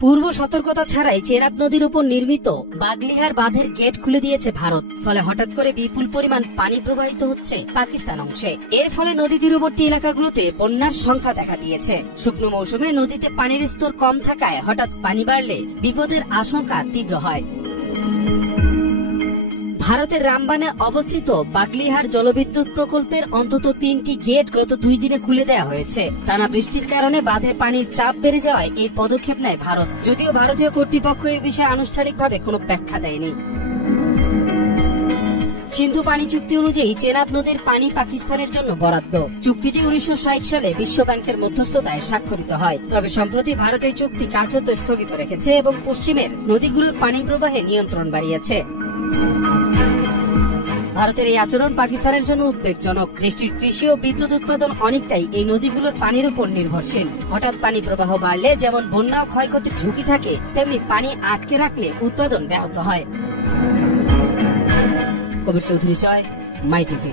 পূর্ব সতর্কতা ছাড়াই চেনাব নদীর উপর নির্মিত বাগলিহার বাঁধের গেট খুলে দিয়েছে ভারত। ফলে হঠাৎ করে বিপুল পরিমাণ পানি প্রবাহিত হচ্ছে পাকিস্তান অংশে। এর ফলে নদী তীরবর্তী এলাকাগুলোতে বন্যার সংখ্যা দেখা দিয়েছে। শুকনো মৌসুমে নদীতে পানির স্তর কম থাকায় হঠাৎ পানি বাড়লে বিপদের আশঙ্কা তীব্র হয়। ভারতের রামবানে অবস্থিত বাগলিহার জলবিদ্যুৎ প্রকল্পের অন্তত 3টি গেট গত 2 দিনে খুলে দেওয়া হয়েছে। টানা বৃষ্টির কারণে বাঁধে পানির চাপ বেড়ে যাওয়ায় এই পদক্ষেপ নেয় ভারত। যদিও ভারতীয় কর্তৃপক্ষ এই বিষয়ে আনুষ্ঠানিকভাবে কোনো ব্যাখ্যা দেয়নি। সিন্ধু পানি চুক্তি অনুযায়ী চেনাব নদীর পানি পাকিস্তানের জন্য বরাদ্দ। চুক্তিটি 1960 সালে বিশ্ব ব্যাংকের মধ্যস্থতায় স্বাক্ষরিত হয়। তবে সম্প্রতি ভারত এই চুক্তি কার্যত স্থগিত রেখেছে এবং পশ্চিমের নদীগুলোর পানি প্রবাহে নিয়ন্ত্রণ বাড়িয়েছে। ভারতের এই আচরণ পাকিস্তানের জন্য উদ্বেগজনক। দেশটির কৃষি ও বিদ্যুৎ উৎপাদন অনেকটাই এই নদীগুলোর পানির উপর নির্ভরশীল। হঠাৎ পানি প্রবাহ বাড়লে যেমন বন্যা ও ক্ষয়ক্ষতির ঝুঁকি থাকে, তেমনি পানি আটকে রাখলে উৎপাদন ব্যাহত হয়। কবির চৌধুরী, মাই টিভি।